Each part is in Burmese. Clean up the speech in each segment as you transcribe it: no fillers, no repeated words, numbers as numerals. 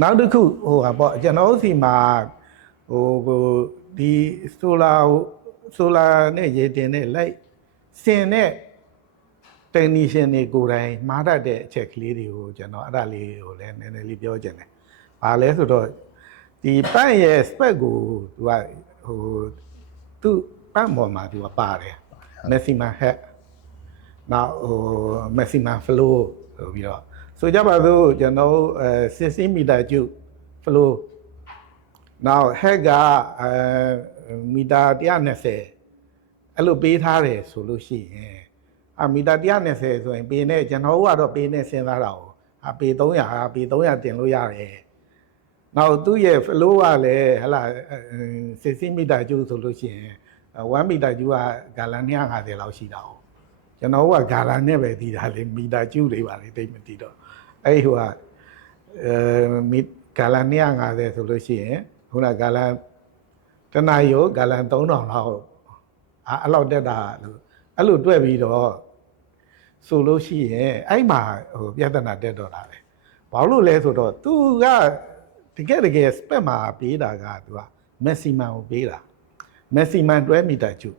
နောက်တစ်ခုဟိုပေါ့ကျွန်တော်စီမှာဟိုဒီဆိုလာနဲ့ရေတင်နဲ့လိုက်စင်တဲ့ technician တွေကိုယ်တိုင်မှားတတ်တဲ့အချက်ကလေးတွေကိုကျွန်တော်အဲ့ဒါလေးကိုလည်းနည်းနည်းလေးပြောချင်တယ်။ဘာလဲဆိုတော့ဒီပန့်ရဲ့ spec ကိုသူကဟိုသူ့ပန့်ပေါ်မှာသူကပါတယ် maximum head နောက်ဟို maximum flow ဆိုပြီးတော့ဆိုကြပါစို့ကျွန်တော်16 meter cube flow နောက် head ကမီတာ120အဲ့လိုပေးထားတယ်ဆိုလို့ရှိရင်မီတာ120ဆိုရင်ပေနဲ့ကျွန်တော်ကတော့ပေနဲ့စဉ်းစားတာကိုပေ300ပေ300တင်လို့ရတယ်နောက်သူ့ရဲ့ flow ကလည်းဟလာ16 မီတာကျူဆိုလို့ရှိရင်1 မီတာကျူကဂါလန်250လောက်ရှိတာ哦ကျွန်တော်ကဂါလန်နဲ့ပဲတည်တာလေမီတာကျူတွေပါလေတိတ်မတည်တော့အဲ့ဟိုကဂါလန်250ဆိုလို့ရှိရင်ခုနဂါလန်တနာရီကိုဂါလန်3000လောက်အဲ့လောက်တက်တာလို့အဲ့လိုတွက်ပြီးတော့ဆိုလို့ရှိရင်အဲ့မှာဟိုပြဿနာတက်တော့တာလေဘာလို့လဲဆိုတော့သူကတကယ် spec မှာပေးတာကသူက maximum ကိုပေးတာ maximum 12 meter cube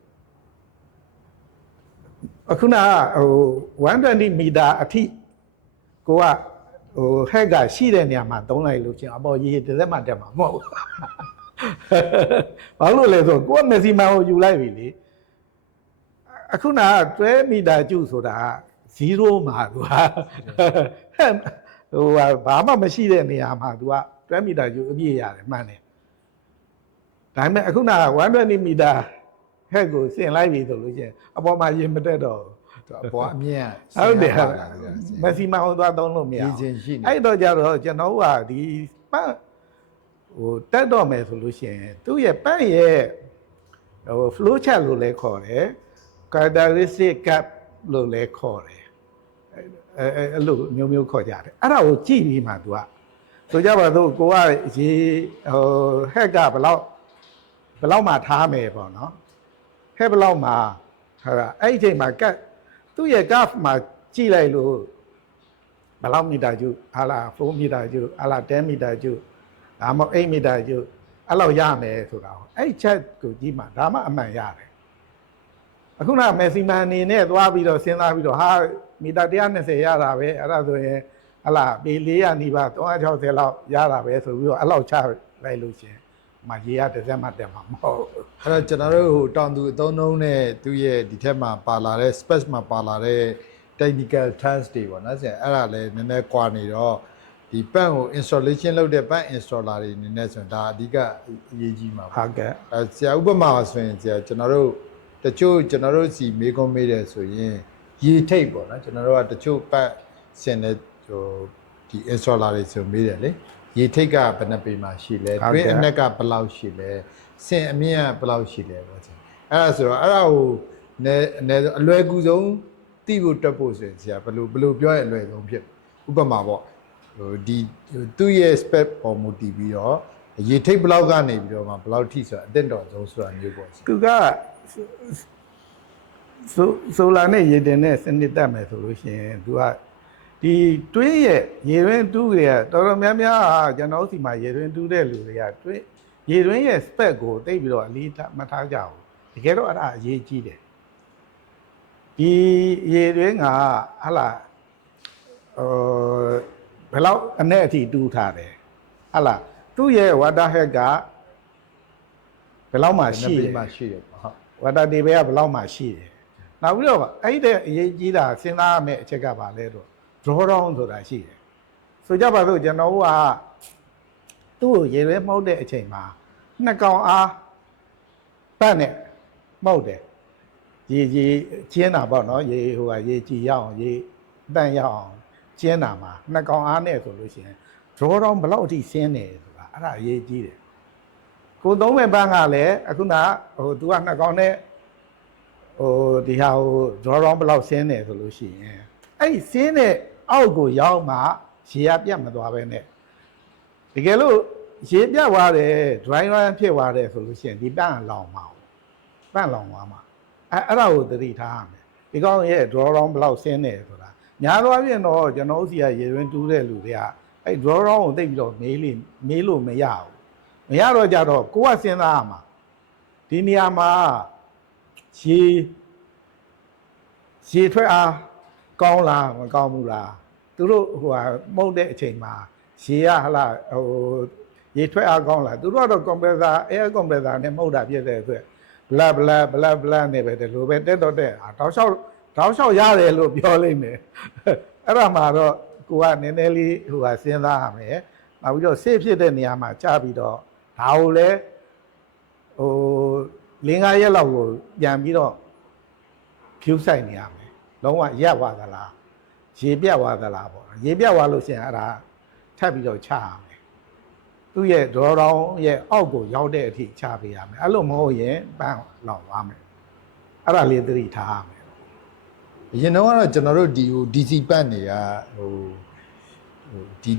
အခုနဟို120 meter အထိကိုကဟို head ကရှိတဲ့နေရာမှာသုံးလိုက်လို့ချင်းအပေါ်ရေတစ်သက်မှတက်မှာမဟုတ်ဘူးဘာလို့လဲဆိုတော့ကိုက maximum ကိုယူလိုက်ပြီလေအခုန12 meter cube ဆိုတာ0မှာသူကဟိုဘာမှမရှိတဲ့နေရာမှာသူက12 meter cube အပြည့်ရတယ်မှန်တယ်ဒါပေမဲ့အခုန120 meter head ကိုဆင်လိုက်ပြီဆိုလို့ချင်းအပေါ်မှာရေမတက်တော့အပေါ်အမြင့်ဟုတ်တယ် maximum ကိုသွားသုံးလို့မရဘူးအဲ့တော့ကြတော့ကျွန်တော်ကဒီပန့်ဟိုတက်တော့မယ်ဆိုလို့ရှိရင်သူ့ရဲ့ပန့်ရဲ့ဟို flow chart လို့လည်းခေါ်တယ် characteristic gap လို့လည်းခေါ်တယ်အဲ့လိုမျိုးခေါ်ကြတယ်အဲ့ဒါကိုကြည့်ပြီးမှသူကဆိုကြပါစို့ကိုကရေဟို head ကဘယ်လောက်မှထားမယ်ပေါ့နော် head ဘယ်လောက်မှဟာအဲ့ဒီအချိန်မှာ gap သူ့ရဲ့ graph မှာကြည့်လိုက်လို့ဘယ်လောက်မီတာကျူဟာလား4 မီတာကျူဟာလား10 မီတာကျူဒါမှမဟုတ်8 မီတာကျူအဲ့လောက်ရမယ်ဆိုတာအဲ့ချက်ကိုကြည့်မှဒါမှအမှန်ရတယ်အခုန maximum အနေနဲ့သွားပြီးတော့စဉ်းစားပြီးတော့ဟာမီတာ120ရတာပဲအဲ့ဒါဆိုရင်ဟလာပေ400နီးပါး360လောက်ရတာပဲဆိုပြီးတော့အဲ့လောက်ချလိုက်လို့ရှင်မရေရတစ်စက်မှတက်မှာမဟုတ်အဲ့တော့ကျွန်တော်တို့ဟိုတောင်သူအသုံးနှုန်းနဲ့သူ့ရဲ့ဒီထက်မှာပါလာတဲ့ space မှာပါလာတဲ့ technical terms တွေပေါ့နော်ဆရာအဲ့ဒါလည်းနည်းနည်းကွာနေတော့ဒီပန့်ကို installation လုပ်တဲ့ပန့် installer တွေနည်းနည်းဆိုရင်ဒါအဓိကအရေးကြီးမှာဟုတ်ကဲ့ဆရာဥပမာဆိုရင်ဆရာကျွန်တော်တို့တချို့ကျွန်တော်တို့စီမေးခွန်းမေးတယ်ဆိုရင်ရေထိတ်ပေါ့နော်ကျွန်တော်တို့ကတချို့ပန့်ဆင်တဲ့ဟိုဒီ installer တွေဆိုမေးတယ်လေရေထိတ်ကဘယ်နှပေမှာရှိလဲတွင်းအနက်ကဘယ်လောက်ရှိလဲဆင်အမြင့်ကဘယ်လောက်ရှိလဲပေါ့ဆရာအဲ့ဒါဆိုတော့အဲ့ဒါကိုအလွယ်ကူဆုံးသိဖို့တက်ဖို့ဆိုရင်ဆရာဘယ်လိုပြောရင်အလွယ်ဆုံးဖြစ်ဥပမာပေါ့ဟိုဒီသူ့ရဲ့ spec ပေါ်မူတည်ပြီးတော့ရေထိတ်ဘယ်လောက်ကနေပြီးတော့မှဘယ်လောက်ထိဆိုတာအတက်တော်ဆုံးဆိုတာမျိုးပေါ့သူကဆိုလာနဲ့ရေတင်နဲ့စနစ်တက်မယ်ဆိုလို့ရှိရင်သူကဒီတွင်းရဲ့ရေတွင်းတူးတွေကတော်တော်များများကျွန်တော်စီမှာရေတွင်းတူးတဲ့လူတွေကတွင်းရေတွင်းရဲ့ spec ကိုသိပြီးတော့အလေးမထားကြဘူးတကယ်တော့အဲ့ဒါအရေးကြီးတယ်ဒီရေတွင်းကဟာလာဘယ်လောက်အနဲ့အထိတူးထားတယ်ဟာလာသူ့ရဲ့ water head ကဘယ်လောက်မှရှိတယ်ဟုတ် water table ကဘယ်လောက်မှရှိတယ်နောက်ပြီးတော့အဲ့ဒီအရေးကြီးတာစဉ်းစားရမယ့်အချက်ကပါလဲတော့ draw down ဆိုတာရှိတယ်ဆိုကြပါစို့ကျွန်တော်ကသူ့ကိုရေလွဲမှုတ်တဲ့အချိန်မှာနှစ်ကောင်အားပတ်နဲ့မှုတ်တယ်ရေကျင်းတာပေါ့နော်ရေဟိုကရေကြည်ရအောင်ရေတန့်ရအောင်ကျင်းတာမှာနှစ်ကောင်အားနဲ့ဆိုလို့ရှိရင် draw down ဘယ်လောက်အထိဆင်းနေဆိုတာအဲ့ဒါအရေးကြီးတယ်ကိုသုံးမဲ့ပန်းကလည်းအခုနဟိုသူကနှစ်ကောင်နဲ့ဟိုဒီဟာဟို draw down ဘယ်လောက်ဆင်းနေဆိုလို့ရှိရင်အဲ့ဆင်းတဲ့အောက်ကိုရောက်မှရေရပြတ်မသွားပဲနဲ့တကယ်လို့ရေပြတ်သွားတယ် dry run ဖြစ်သွားတယ်ဆိုလို့ရှိရင်ဒီပန့်လောင်မှာပန့်လောင်သွားမှာအဲ့ဒါကိုသတိထားရမယ်ဒီကောင်ရဲ့ draw down ဘယ်လောက်ဆင်းနေဆိုတာများသောအားဖြင့်တော့ကျွန်တော်စီကရေတွင်းတူးတဲ့လူတွေက အဲ့ draw down ကိုသိပြီးတော့မေးလို့မရဘူးမရတော့ကြတော့ကိုကစဉ်းစားရမှာဒီနေရာမှာရေထွက်အားကောင်းလားမကောင်းဘူးလားသူတို့ဟိုဟာမှုတ်တဲ့အချိန်မှာရေကဟလာဟိုရေထွက်အားကောင်းလားသူတို့ကတော့ compressor air compressor နဲ့မှုတ်တာဖြစ်တဲ့အတွက်blah နဲ့ပဲတယ်လို့ပဲတက်တော့တဲ့တောက်လျှောက်ရတယ်လို့ပြောလိမ့်မယ်အဲ့ဒါမှတော့ကိုကနည်းနည်းလေးဟိုဟာစဉ်းစားရမယ်နောက်ပြီးတော့ဆေးဖြစ်တဲ့နေရာမှာကြာပြီးတော့ဒါကိုလည်းဟို5 ရက်လောက်ကိုပြန်ပြီးတော့ဖြူဆိုင်နေရမယ်လုံးဝရက်သွားသလားရေပြတ်သွားသလားပေါ့ရေပြတ်သွားလို့ရှိရင်အဲ့ဒါထပ်ပြီးတော့ချရမယ်သူ့ရဲ့ draw down ရဲ့အောက်ကိုရောက်တဲ့အထိချပေးရမယ်အဲ့လိုမဟုတ်ရင်ပန်းလောက်သွားမယ်အဲ့ဒါလေးသတိထားရမယ်အရင်တော့ကျွန်တော်တို့ဒီဟို DC ပတ်တွေကဟိုဒီ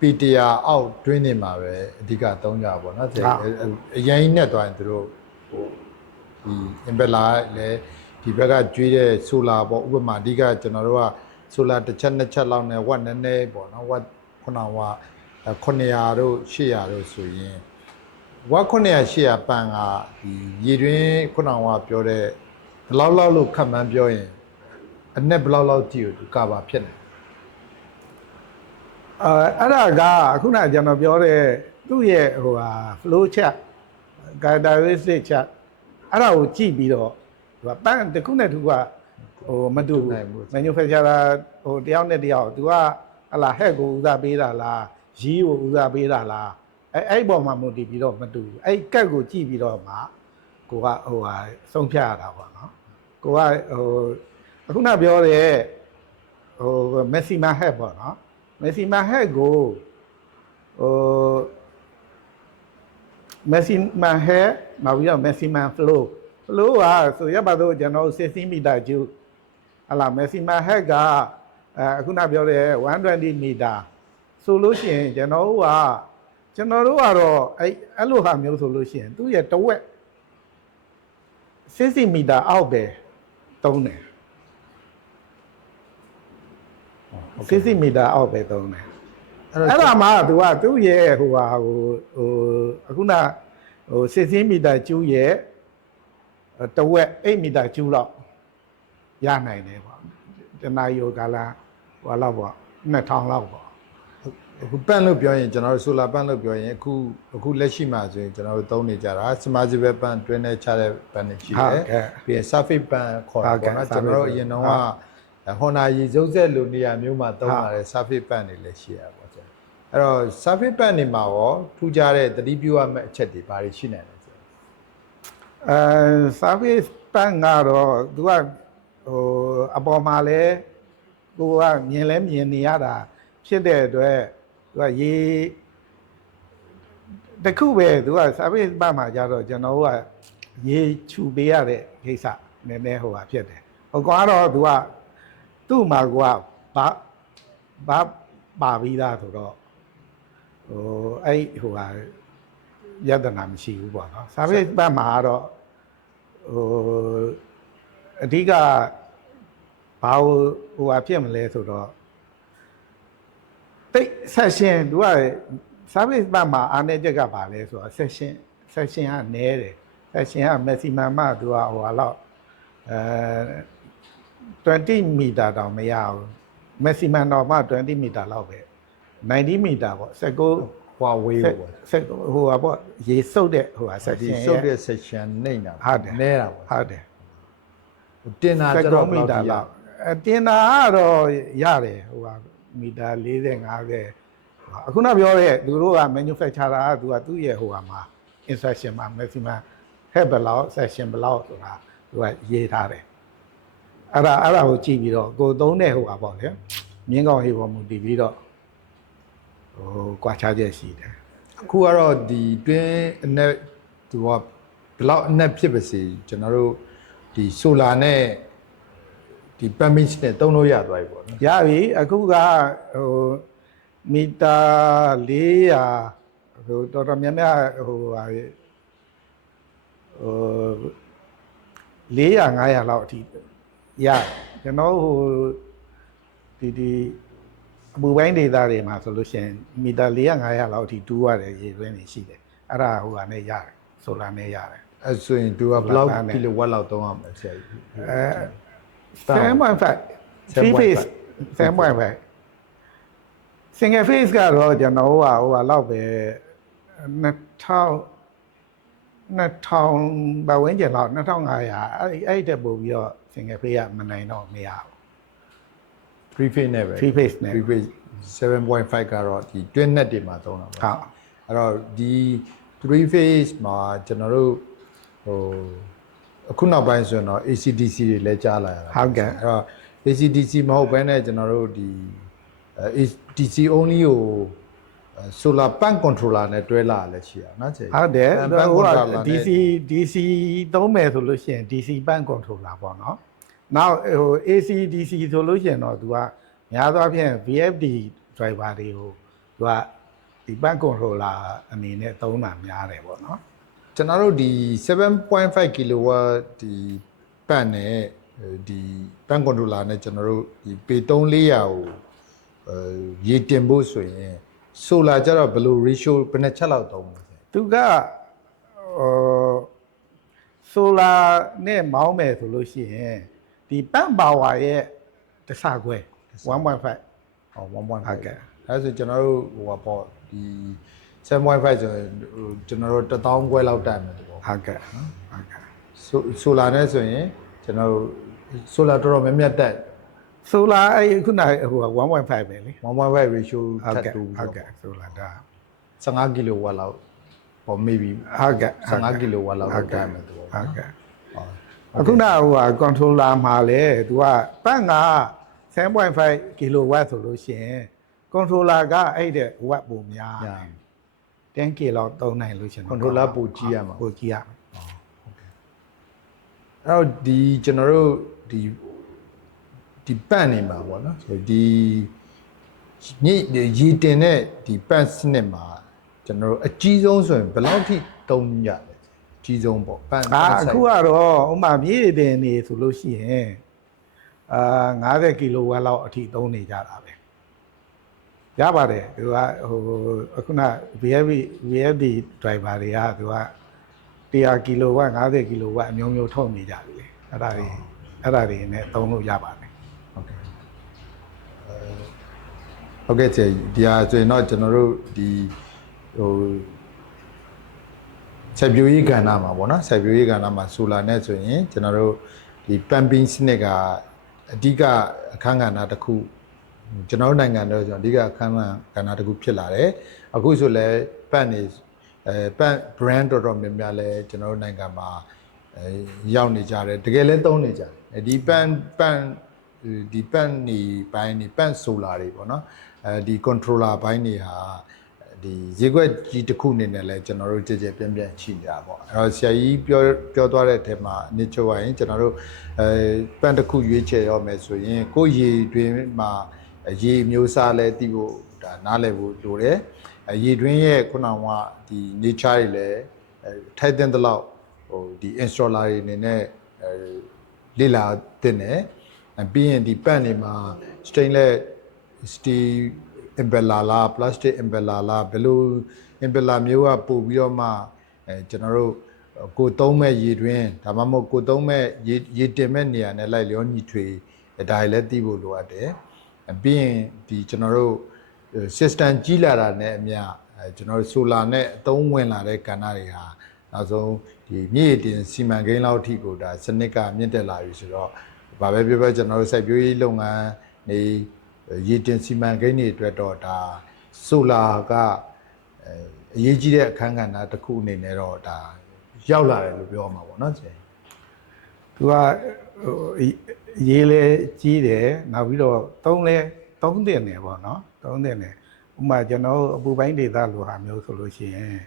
ပေတရာအောက်တွင်းနေမှာပဲအဓိကသုံးကြပါပေါ့နော်အရင်နဲ့တွိုင်းသူတို့ဟိုဒီ impeller လည်းဒီဘက်ကကျွေးတဲ့ solar ပေါ့ဥပမာအဓိကကျွန်တော်တို့က solar တစ်ချက်နှစ်ချက်လောက်နဲ့ဝက်နည်းနည်းပေါ့နော်ဝက်900ဝါ900တို့800တို့ဆိုရင်ဝက်900 800ပန်ကဒီရေတွင်း900ဝါပြောတဲ့ဘလောက်လောက်လို့ခန့်မှန်းပြောရင်အနက်ဘလောက်လောက်ကြည့်ကိုကာဗာဖြစ်နေအဲ့ဒါကခုနကျွန်တော်ပြောတဲ့သူ့ရဲ့ဟိုဟာ flow chart characteristic chart အဲ့ဒါကိုကြည့်ပြီးတော့သူကပန်းတစ်ခုနဲ့တစ်ခုကဟိုမတူဘူး manufacturer ဟိုတယောက်နဲ့တယောက်သူကဟလာ head ကိုဦးစားပေးတာလားရီးကိုဦးစားပေးတာလားအဲ့ပေါ်မှာမူတည်ပြီးတော့မတူဘူးအဲ့ကက်ကိုကြည့်ပြီးတော့မှကိုကဟိုဟာဆုံးဖြတ်ရတာပေါ့နော်ကိုကဟိုအခုနပြောတဲ့ဟို maximum head ပေါ့နော် maximum head ကိုဟို maximum head နောက်ပြီးတော့ maximum flow ကဆိုရပါတော့ကျွန်တော်60 meter cube ဟလာ maximum head ကအခုနပြောတဲ့120 meter ဆိုလို့ရှိရင်ကျွန်တော်တို့ကတော့အဲ့လိုဟာမျိုးဆိုလို့ရှိရင်သူ့ရဲ့တဝက်60 meter အောက်ပဲသုံးတယ်60 meter အောက်ပဲသုံးတယ်အဲ့ဒါမှသူကသူ့ရဲ့ဟိုဟာဟိုအခုနဟို60 meter ကျူးရဲ့တဝက်8 meter ကျူးလောက်ရနိုင်တယ်ပေါ့တနာရီကာလဟိုလောက်ပေါ့2000လောက်ပေါ့အခုပန့်လို့ပြောရင်ကျွန်တော်တို့ solar ပန့်လို့ပြောရင်အခုလက်ရှိမှာဆိုရင်ကျွန်တော်တို့သုံးနေကြတာ submersible ပန့်တွင်းနဲ့ချတဲ့ပန့်တွေရှိတယ်ပြီးရင် surface ပန့်ခေါ်တာပေါ့နော်ကျွန်တော်တို့အရင်တော့ကHonda ရေစုပ်ဆက်လိုနေရာမျိုးမှာသုံးလာတဲ့ surface ပန့်တွေလည်းရှိရပါပေါ့အဲ့တော့ surface ပန့်တွေမှာရောထူးခြားတဲ့သတိပြုရမယ့်အချက်တွေဘာတွေရှိနိုင်လဲsurface ပန့်ကတော့သူကဟိုအပေါ်မှာလဲကိုကမြင်နေရတာဖြစ်တဲ့အတွက်သူကရေတခုပဲသူက service ဘက်မှာကြတော့ကျွန်တော်တို့ကရေခြူပေးရတဲ့ကိစ္စနည်းနည်းဟိုဟာဖြစ်တယ်ဟိုကတော့သူကသူ့မှာကဘာပါပြီးသားဆိုတော့ဟိုအဲ့ဟိုဟာယတနာမရှိဘူးပေါ့နော် service ဘက်မှာကတော့ဟိုအဓိကဘာဟိုဟာဖြစ်မလဲဆိုတော့တိတ် session သူက service ဘက်မှာအားနည်းချက်ကပါလဲဆိုတော့ session ကနည်းတယ် session က maximum မှသူကဟိုဟာလောက်20 meter တောင်မရဘူး maximum တော့မှ20 meter လောက်ပဲ90 meter ပေါ့19ဟွာဝေးပေါ့ဟိုဟာပေါ့ရေစုပ်တဲ့ဟိုဟာ section စုပ်တဲ့ section နှိမ့်တာဟုတ်တယ်နဲတာပေါ့ဟုတ်တယ်တင်တာကျတော့ meter လောက်တင်တာကတော့ရတယ်ဟိုဟာမီတာ40 50အခုနပြောတဲ့သူတို့က manufacturer ကသူကသူ့ရဲ့ဟိုဟာမှာ instruction မှာ maximum head ဘလောက် section ဘလောက်ဆိုတာသူကရေးထားတယ်အဲ့ဒါကိုကြည့်ပြီးတော့ကိုသုံးတဲ့ဟိုဟာပေါ့လေမြင်းကောင်းဟေးပေါ်မူတည်ပြီးတော့ဟိုကွာခြားချက်ရှိတယ်အခုကတော့ဒီတွင်းအနက်သူကဘလောက်အနက်ဖြစ်ပါစေကျွန်တော်တို့ဒီ solar နဲ့ဒီ permit နဲ့သုံးလို့ရသွားပြီပေါ့နော်ရပြီအခုကဟိုမီတာ400ဟိုတော်တော်များများဟိုဟာ400 500လောက်အထိရကျွန်တော်ဟိုဒီ အပူပိုင်းဒေသတွေမှာဆိုလို့ရှိရင်မီတာ400-500လောက်အထိတူးရတယ်ရေတွင်းတွေရှိတယ်အဲ့ဒါဟိုကနေရတယ်ဆိုလာနဲ့ရတယ် အဲ့ဆိုရင်သူကဘယ်လောက်ကီလိုဝက်လောက်သုံးရမလဲဆရာကြီး7.5 3 phase 7.5 single phase ကတော့ကျွန်တော်ဟိုဟာလောက်ပဲ2000ဘဝင်းကျင်လောက်2500အဲ့တက်ပို့ပြီးတော့ single phase ကမနိုင်တော့မရဘူး 3 phase နဲ့ပဲ 3 phase နဲ့ 3 phase 7.5 ကတော့ဒီတွင်းနက်တွေမှာသုံးတာပါဟုတ်အဲ့တော့ဒီ 3 phase မှာကျွန်တော်တို့ဟိုအခုနောက်ပိုင်းဆိုရင်တော့ ACDC တွေလည်းကြားလာရတာဟုတ်ကဲ့အဲ့တော့ ACDC မဟုတ်ဘဲနဲ့ကျွန်တော်တို့ဒီ DC only ကို solar pan controller နဲ့တွဲလာလည်းရှိရနော်ဆရာဟုတ်တယ်ဟိုက DC သုံးမယ်ဆိုလို့ရှိရင် DC pan controller ပေါ့နော်နောက်ဟို AC DC ဆိုလို့ရှိရင်တော့သူကများသောအားဖြင့် VFD driver တွေကိုသူကဒီ pan controller အနေနဲ့သုံးတာများတယ်ပေါ့နော်ကျွန်တော်တို့ဒီ 7.5 kilowatt ဒီပတ်နဲ့ဒီ pan controller နဲ့ကျွန်တော်တို့ဒီပေ3400ကိုရေတင်ဖို့ဆိုရင် solar ကျတော့ဘယ်လို ratio ဘယ်နှချက်လောက်သုံးမလဲသူကsolar နဲ့မောင်းမယ်ဆိုလို့ရှိရင်ဒီ pan power ရဲ့တစ်ဆခွဲ 1.5 ဟော 1.5ဟုတ်ကဲ့အဲဆိုကျွန်တော်တို့ဟိုပေါ့ဒီ 7.5 ဆိုရင်ကျွန်တော်တို့1000ခွဲလောက်တက်မယ်ပေါ့ဟုတ်ကဲ့နော်ဟုတ်ကဲ့ solar နဲ့ဆိုရင်ကျွန်တော်တို့ solar တော်တော်များများတက် solar အဲ့ခုနဟို1.5ပဲလေ1.5 ratio ထပ်တူဟုတ်ကဲ့ solar ဒါ15 kilowatt လောက်ပေါ့ maybe ဟုတ်ကဲ့15 kilowatt လောက်တက်မယ်တူဟုတ်ကဲ့အခုနဟို controller မှာလေသူကပတ်က 7.5 kilowatt ဆိုလို့ရှိရင် controller ကအဲ့တဲ့ watt ပိုများ10k လောက်သုံးနိုင်လို့ရှင် controller ပိုကြီးရမှာပိုကြီးရမှာအဲ့တော့ဒီကျွန်တော်တို့ဒီပတ်နေမှာပေါ့နော်ဒီညရေတင်တဲ့ဒီပတ်စနစ်မှာကျွန်တော်တို့အကြီးဆုံးဆိုရင်ဘယ်လောက်ထိသုံးရလဲအကြီးဆုံးပေါ့ပတ်အခုကတော့ဥမာမြေတင်နေဆိုလို့ရှိရင်50 kW လောက်အထိသုံးနေကြတာပဲရပါတယ်သူကဟိုအခုန VFD driver တွေကသူက100 kW 50 kW အမျိုးမျိုးထုတ်နေကြတယ်လေအဲ့ဒါတွေနဲ့သုံးလို့ရပါတယ်ဟုတ်ကဲ့ကျေဒီဟာဆိုရင်တော့ကျွန်တော်တို့ဒီဟိုစိုက်ပျိုးရေးကဏ္ဍမှာပေါ့နော်စိုက်ပျိုးရေးကဏ္ဍမှာဆိုလာနဲ့ဆိုရင်ကျွန်တော်တို့ဒီ pumping စနစ်ကအဓိကအခန်းကဏ္ဍတစ်ခုကျွန်တော်တို့နိုင်ငံတော့ကျွန်တော်အဓိကအခန်းကဏ္ဍတစ်ခုဖြစ်လာတယ်အခုဆိုလဲပတ်နေပတ် brand တော်တော်များများလဲကျွန်တော်တို့နိုင်ငံမှာရောက်နေကြတယ်တကယ်လဲသုံးနေကြတယ်ဒီပတ်နေပိုင်းနေပတ်ဆိုလာတွေပေါ့နော်ဒီ controller ဘိုင်းတွေဟာဒီဈေးကွက်ကြီးတစ်ခုအနေနဲ့လဲကျွန်တော်တို့ကြည်ကြပြန့်ပြန့်ရှိနေတာပေါ့အဲ့တော့ဆရာကြီးပြောသွားတဲ့အထက်မှာအနည်းချုပ်ရရင်ကျွန်တော်တို့ပန့်တစ်ခုရွေးချယ်ရမယ်ဆိုရင်ကိုယ်ရေတွင်မှာရေမျိုးစားလဲတည်ဖို့ဒါနားလည်ဖို့လိုတယ်ရေတွင်ရဲ့ခုနကဒီ nature တွေလဲထိုက်တဲ့လောက်ဟိုဒီ installer တွေအနေနဲ့လေ့လာတင်တယ်ပြီးရင်ဒီပတ်နေမှာ stainless steel impeller လား plastic impeller လားဘယ်လို impeller မျိုးကပို့ပြီးတော့မှကျွန်တော်တို့ကိုသုံးမဲ့ရေတွင်းဒါမှမဟုတ်ကိုသုံးမဲ့ရေတင်မဲ့နေရာနဲ့လိုက်လျောညီထွေဒါတွေလည်းသိဖို့လိုအပ်တယ်ပြီးရင်ဒီကျွန်တော်တို့ system ကြီးလာတာနဲ့အမျှကျွန်တော်တို့ solar နဲ့အသုံးဝင်လာတဲ့ကဏ္ဍတွေဟာနောက်ဆုံးဒီမြေတင်စီမံကိန်းလောက်ထိကိုဒါစနစ်ကမြင့်တက်လာပြီဆိုတော့ဘာပဲပြောပြောကျွန်တော်တို့စိုက်ပျိုးရေးလုပ်ငန်းနေရေတင်စီမံကိန်းတွေအတွက်တော့ဒါဆိုလာကအရေးကြီးတဲ့အခန်းကဏ္ဍတစ်ခုအနေနဲ့တော့ဒါရောက်လာတယ်လို့ပြောမှာပေါ့နော်ဆရာသူကရေးလဲကြီးတယ်နောက်ပြီးတော့သုံးတင်တယ်ပေါ့နော်သုံးတင်တယ်ဥပမာကျွန်တော်အပူပိုင်းဒေသလိုဟာမျိုးဆိုလို့ရှိရင်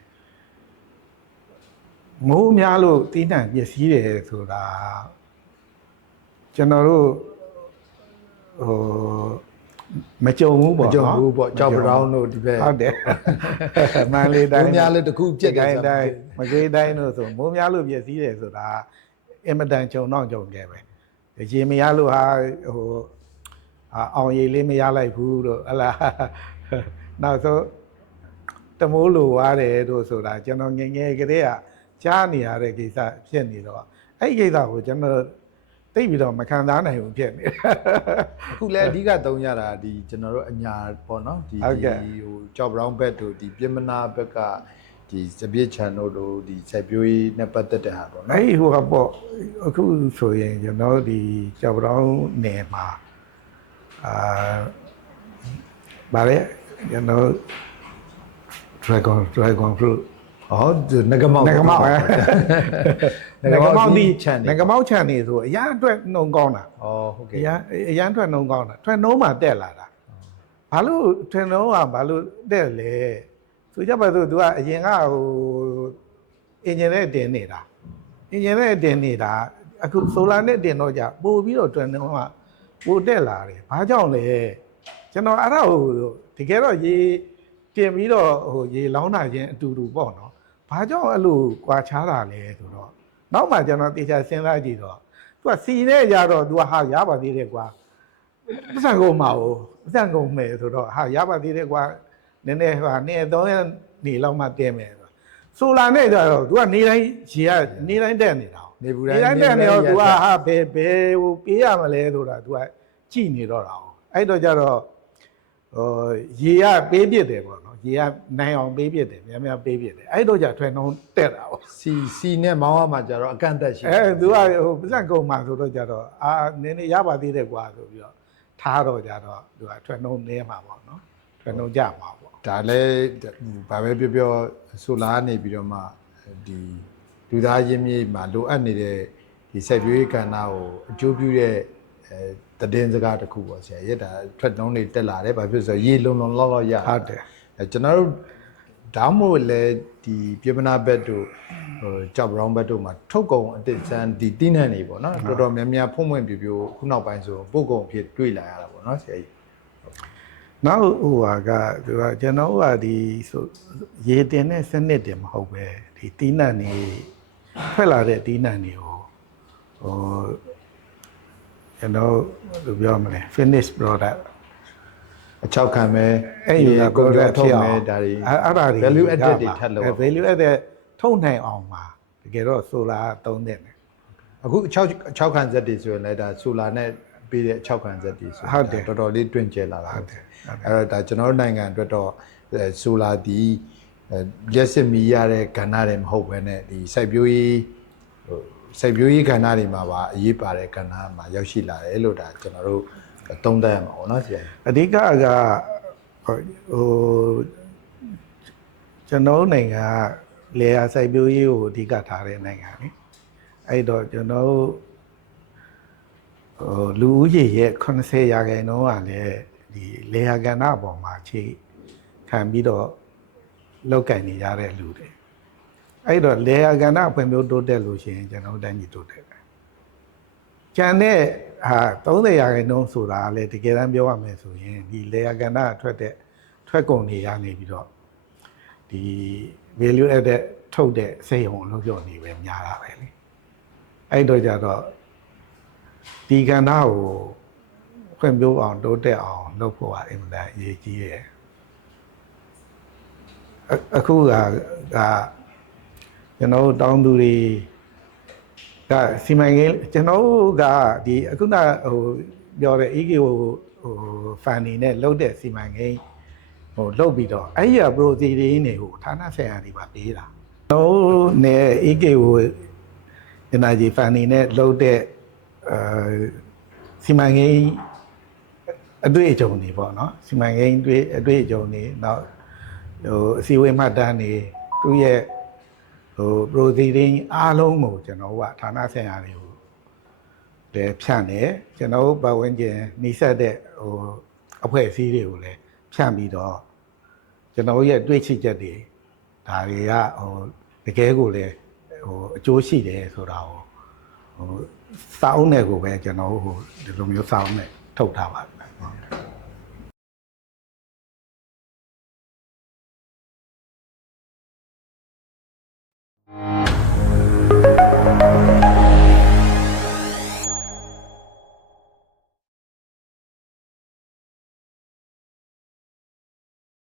မိုးများလို့တီးနှံပျက်စီးတယ်ဆိုတာကျွန်တော်တို့ဟိုမကြုံဘူးပေါ့နော်မကြုံဘူးပေါ့ကြောက်ပတောင်းတို့ဒီဘက်ဟုတ်တယ်မန္တလေးတိုင်းမိုးများလို့တခုပြက်တယ်ဆိုမကွေးတိုင်းတို့ဆိုမိုးများလို့ပျက်စီးတယ်ဆိုတာအင်မတန်ကြုံတော့ကြုံခဲ့ပဲရေမရလို့ဟာဟို အောင်ရည်လေးမရလိုက်ဘူးတို့ဟလာနောက်ဆုံးတမိုးလိုသွားတယ်တို့ဆိုတာကျွန်တော်ငယ်ငယ်ကလေးကကြားနေရတဲ့ကိစ္စဖြစ်နေတော့အဲ့ဒီကိစ္စကိုကျွန်တော်သိပြီးတော့မခံစားနိုင်ဘူးဖြစ်နေတယ် အခုလည်းအဓိကသုံးရတာဒီကျွန်တော်တို့အညာပေါ့နော်ဒီဟိုကြောက် brown bed တို့ဒီပြမနာဘက်ကဒီစပြစ်ချန်တို့ဒီစိုက်ပျိုးရေးနဲ့ပတ်သက်တဲ့ဟာပေါ့နော် အဲ့ဟိုကပေါ့အခုဆိုရင်ကျွန်တော်ဒီကြောက်ပြောင်းနယ်မှာဗါလေကျွန်တော် dragon fruit ဟောငကမောက် ငကမောက်ဒီ ချန် ငကမောက်ချန်နေဆိုအရန်အတွက်နှုံကောင်းတာ ဩဟုတ်ကဲ့ အရန်ထွက်နှုံကောင်းတာထွက်နှုံးမှတက်လာတာဘာလို့ထွက်နှုံးကဘာလို့တက်လဲဆိုကြပါစို့ तू ကအရင်ကဟိုအင်ဂျင်နဲ့တင်နေတာအခုဆိုလာနဲ့တင်တော့ကြပို့ပြီးတော့ထွက်နှုံးကပိုတက်လာတယ်ဘာကြောင့်လဲကျွန်တော်အဲ့ဒါကိုတကယ်တော့ရေတင်ပြီးတော့ဟိုရေလောင်းတာချင်းအတူတူပေါ့နော်ဘာကြောင့်အဲ့လိုကွာခြားတာလဲဆိုတော့နောက်မှကျွန်တော်တေချာစဉ်းစားကြည့်တော့ तू ကစီနဲ့ရတော့ तू ကဟာရပါသေးတယ်ကွာပတ်စံကုန်မှာပတ်စံကုန်မယ်ဆိုတော့ဟာရပါသေးတယ်ကွာနည်းနည်းဟာနေတော့နေလောက်မှတဲမယ်ဆိုလာနဲ့ကြတော့ तू ကနေတိုင်းရေကနေတိုင်းတက်နေတာ နေဘူးတိုင်း တက်နေတော့ तू ကဟာဘယ်ဟိုပေးရမလဲဆိုတာ तू ကကြည်နေတော့တာအဲ့တော့ကြတော့ဟိုရေကပေးပြစ်တယ်ပေါ့နော်ရေကနိုင်အောင်ပေးပြစ်တယ်များများပေးပြစ်တယ်အဲ့တော့ကြထွဲနှုံးတက်တာပေါ့ စီနဲ့မောင်းရမှာကြတော့အကန့်အသတ်ရှိတယ် သူကဟိုပတ်စံကုန်မှာဆိုတော့ကြတော့နည်းနည်းရပါသေးတယ်ကွာဆိုပြီးတော့ထားတော့ကြတော့သူကထွဲနှုံးနေမှာပေါ့နော်ထွဲနှုံးကြမှာပေါ့ ဒါလည်းဘာပဲပြောဆိုလာနေပြီးတော့မှဒီလူသားရင်းမြစ်မှာလိုအပ်နေတဲ့ဒီစိုက်ပျိုးရေးကဏ္ဍကိုအကျိုးပြုတဲ့တည်င်းစကားတစ်ခုပေါ့ဆရာရက်ဒါထွက်နှုံးတွေတက်လာတယ်ဘာဖြစ်ဆိုရေလုံလောက်ရ ဟုတ်တယ် ကျွန်တော်တို့ဒါမှမဟုတ်လေဒီပြမနာဘက်တို့ဟိုကြောက် brown ဘက်တို့မှာထုတ်ကုန်အတစ်စမ်းဒီတိနှံ့နေပေါ့နော်တော်တော်များများဖုံးဖွင့်ပြပြခုနောက်ပိုင်းဆိုပို့ကုန်ဖြစ်တွေ့လာရတာပေါ့နော်ဆရာကြီး နောက်ဟိုဟာကသူကကျွန်တော်ကဒီဆိုရေတင်တဲ့စနစ်တင်မဟုတ်ပဲဒီတီးနှံ့နေထွက်လာတဲ့တီးနှံ့တွေကိုဟိုကျွန်တော်ဘယ်လိုပြောမလဲ finish product အချောက်ခံမဲ့ အဲ့ဒီက product ထုတ်မဲ့ဒါတွေ အဲ့ဒါတွေ value added တွေထပ်လုပ် value added ထုတ်နိုင်အောင်ပါတကယ်တော့ solar သုံးတဲ့တယ် အခု6ခံစက်တွေဆိုရင်လည်းဒါဆိုလာနဲ့ပြီးတဲ့6ခံစက်တွေဆိုတော်တော်လေးတွင်ကျဲလာတာဟုတ်တယ်အဲ့တော့ဒါကျွန်တော်တို့နိုင်ငံအတွက်တော့ဆိုလာဒီရက်စစ်မီရတဲ့ကဏ္ဍတွေမဟုတ်ဘဲနဲ့ဒီစိုက်ပျိုးရေးကဏ္ဍတွေမှာပါအရေးပါတဲ့ကဏ္ဍမှာရောက်ရှိလာတယ်လို့ဒါကျွန်တော်တို့သုံးသပ်ရမှာပေါ့နော်ဆရာ အဓိကကဟိုကျွန်တော်နိုင်ငံကလေယာစိုက်ပျိုးရေးကိုအဓိကထားတဲ့နိုင်ငံလေအဲ့တော့ကျွန်တော်လူဦးရေရဲ့80%ကလည်းဒီလေယာကဏ္ဍအပေါ်မှာခြေခံပြီးတော့လောက်ကင်နေကြတဲ့လူတွေအဲ့တော့လေယာကဏ္ဍဖွံ့ဖြိုးတိုးတက်လို့ရှိရင်ကျွန်တော်တိုင်းပြည်တိုးတက်တယ်ကျန်တဲ့ဟာ30%ဆိုတာလည်းတကယ်တမ်းပြောရမယ်ဆိုရင်ဒီလေယာကဏ္ဍထွက်ကုန်တွေရနေပြီးတော့ဒီ value added ထုတ်တဲ့စိတ်ဟုံအလုပ်ပြောနေပဲများတာပဲလေအဲ့တော့ကြတော့ဒီကဏ္ဍကိုဖွံ့ဖြိုးအောင်တိုးတက်အောင်လုပ်ဖို့ကအင်မတန်အရေးကြီးရဲ့အခုကကျွန်တော်တောင်းသူတွေကစီမံကိန်းကျွန်တော်ကဒီအခုနဟိုပြောတဲ့ EKO ဟို funding နဲ့လုပ်တဲ့စီမံကိန်းဟိုလုပ်ပြီးတော့အဲ့ရ project တွေကိုဌာနဆိုင်ရာတွေပါပေးတာတော့နဲ့ EKO energy funding နဲ့လုပ်တဲ့စီမံကိန်းအတွေ့အကြုံတွေပေါ့နော်စီမံကိန်းအတွေ့အကြုံတွေနောက်ဟိုအစည်းအဝေးမှတ်တမ်းတွေသူ့ရဲ့ဟို proceeding အားလုံးကိုကျွန်တော်ကဌာနဆိုင်ရာတွေကိုလည်းဖြန့်တယ်ကျွန်တော်ပတ်ဝန်းကျင်နှိစက်တဲ့ဟိုအဖွဲ့အစည်းတွေကိုလည်းဖြန့်ပြီးတော့ကျွန်တော်ရဲ့တွေ့ရှိချက်တွေဒါတွေကဟိုတကယ်ကိုလည်းဟိုအကျိုးရှိတယ်ဆိုတာကိုဟိုစောင်းတယ်ကိုပဲကျွန်တော်ဟိုဒီလိုမျိုးစောင်းနဲ့ထုတ်ထားပါတယ်